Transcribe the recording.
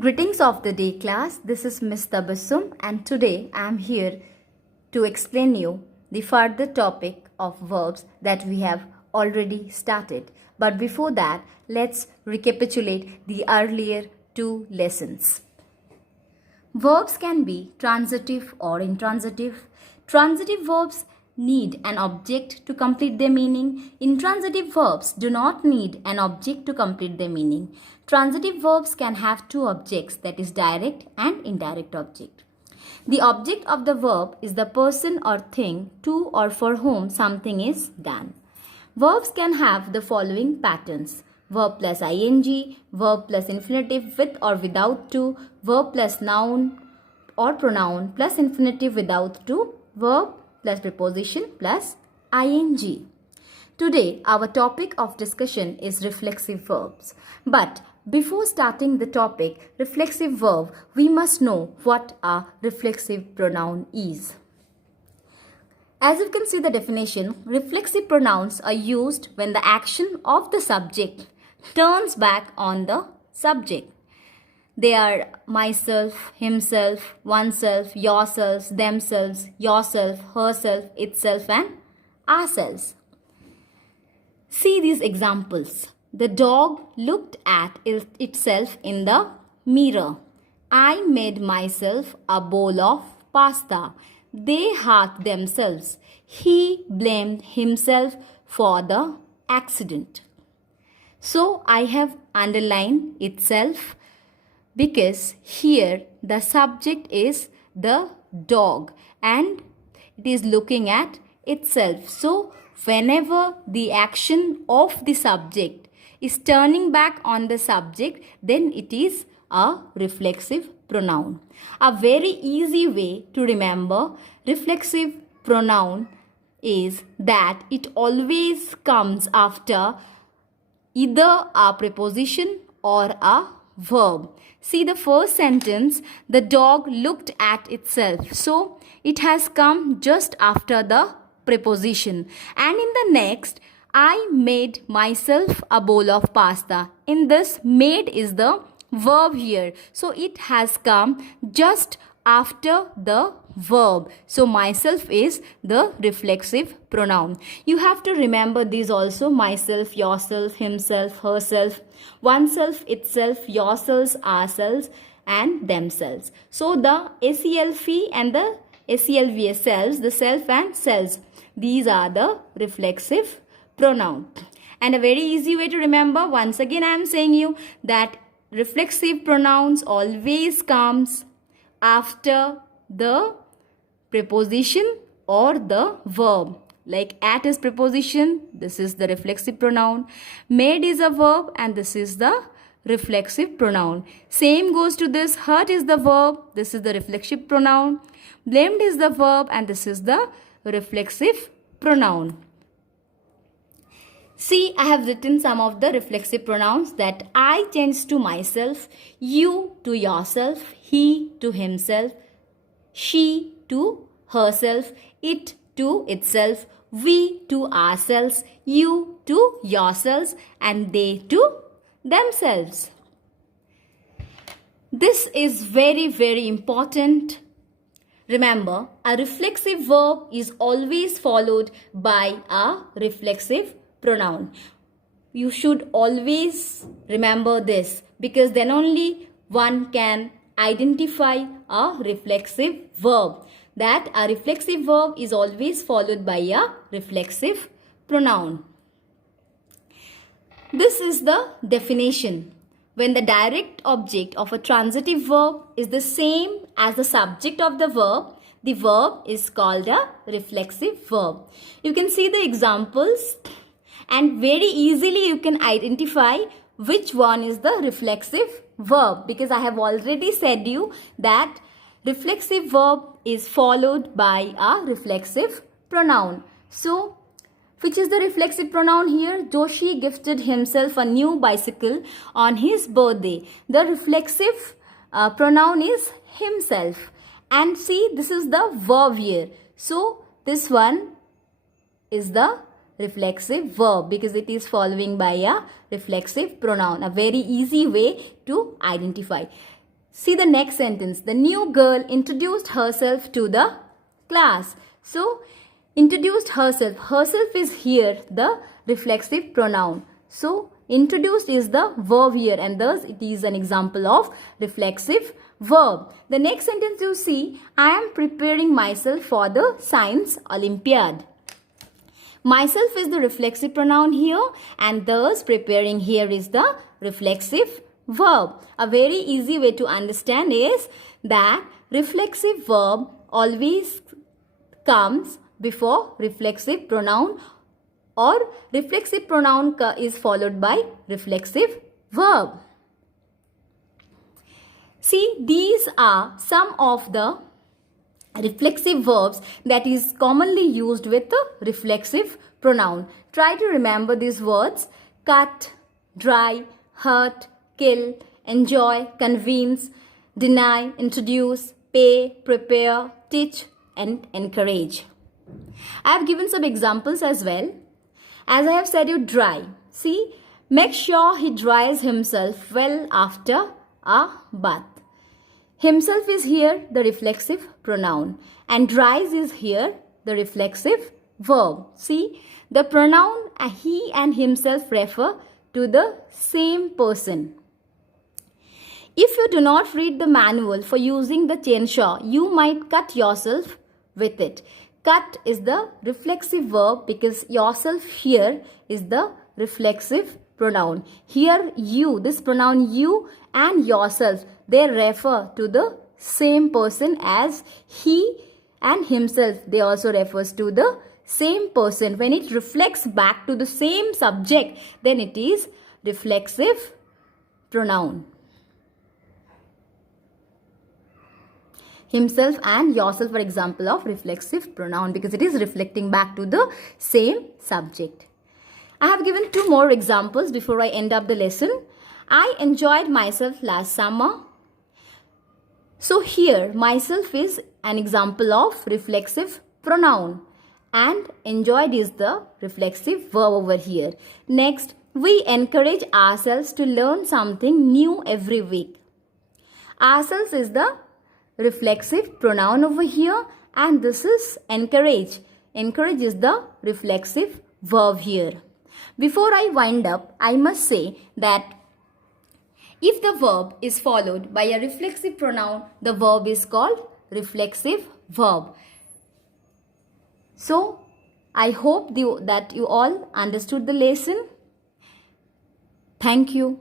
Greetings of the day class, this is Miss Tabassum and today I am here to explain you the further topic of verbs that we have already started. But before that, let's recapitulate the earlier two lessons. Verbs can be transitive or intransitive. Transitive verbs need an object to complete their meaning. Intransitive verbs do not need an object to complete their meaning. Transitive verbs can have two objects, that is direct and indirect object. The object of the verb is the person or thing to or for whom something is done. Verbs can have the following patterns: verb plus ing, verb plus infinitive with or without to, verb plus noun or pronoun plus infinitive without to, verb plus preposition plus ing. Today, our topic of discussion is reflexive verbs. But before starting the topic, reflexive verb, we must know what a reflexive pronoun is. As you can see the definition, reflexive pronouns are used when the action of the subject turns back on the subject. They are myself, himself, oneself, yourselves, themselves, yourself, herself, itself and ourselves. See these examples. The dog looked at itself in the mirror. I made myself a bowl of pasta. They hurt themselves. He blamed himself for the accident. So I have underlined itself because here the subject is the dog and it is looking at itself. So whenever the action of the subject is turning back on the subject, then it is a reflexive pronoun. A very easy way to remember reflexive pronoun is that it always comes after either a preposition or a verb. See the first sentence, the dog looked at itself. So it has come just after the preposition. And in the next, I made myself a bowl of pasta. In this, made is the verb here. So it has come just after the verb. So myself is the reflexive pronoun. You have to remember these also: myself, yourself, himself, herself, oneself, itself, yourselves, ourselves and themselves. So the self and the self selves, the self and selves, these are the reflexive pronoun. And a very easy way to remember, once again I am saying you that reflexive pronouns always comes after the preposition or the verb. Like at is preposition, this is the reflexive pronoun. Made is a verb and this is the reflexive pronoun. Same goes to this. Hurt is the verb, this is the reflexive pronoun. Blamed is the verb and this is the reflexive pronoun. See, I have written some of the reflexive pronouns, that I tends to myself, you to yourself, he to himself, she to herself, it to itself, we to ourselves, you to yourselves and they to themselves. This is very, very important. Remember, a reflexive verb is always followed by a reflexive pronoun. You should always remember this, because then only one can identify a reflexive verb. That a reflexive verb is always followed by a reflexive pronoun. This is the definition. When the direct object of a transitive verb is the same as the subject of the verb is called a reflexive verb. You can see the examples and very easily you can identify which one is the reflexive verb, because I have already said you that reflexive verb is followed by a reflexive pronoun. So, which is the reflexive pronoun here? Joshi gifted himself a new bicycle on his birthday. The reflexive pronoun is himself. And see, this is the verb here. So, this one is the reflexive verb because it is following by a reflexive pronoun. A very easy way to identify. See the next sentence. The new girl introduced herself to the class. So, introduced herself. Herself is here the reflexive pronoun. So, introduced is the verb here and thus it is an example of reflexive verb. The next sentence you see, I am preparing myself for the science Olympiad. Myself is the reflexive pronoun here and thus preparing here is the reflexive verb. A very easy way to understand is that reflexive verb always comes before reflexive pronoun or reflexive pronoun is followed by reflexive verb. See, these are some of the reflexive verbs that is commonly used with the reflexive pronoun. Try to remember these words: cut, dry, hurt, kill, enjoy, convince, deny, introduce, pay, prepare, teach, and encourage. I have given some examples as well. As I have said you dry. See, make sure he dries himself well after a bath. Himself is here the reflexive pronoun and dries is here the reflexive verb. See, the pronoun he and himself refer to the same person. If you do not read the manual for using the chainsaw, you might cut yourself with it. Cut is the reflexive verb because yourself here is the reflexive pronoun. Here you, this pronoun you and yourself, they refer to the same person as he and himself. They also refers to the same person. When it reflects back to the same subject, then it is reflexive pronoun. Himself and yourself are example of reflexive pronoun because it is reflecting back to the same subject. I have given two more examples before I end up the lesson. I enjoyed myself last summer. So here myself is an example of reflexive pronoun and enjoyed is the reflexive verb over here. Next, we encourage ourselves to learn something new every week. Ourselves is the reflexive pronoun over here and this is encourage. Encourage is the reflexive verb here. Before I wind up, I must say that if the verb is followed by a reflexive pronoun, the verb is called reflexive verb. So, I hope that you all understood the lesson. Thank you.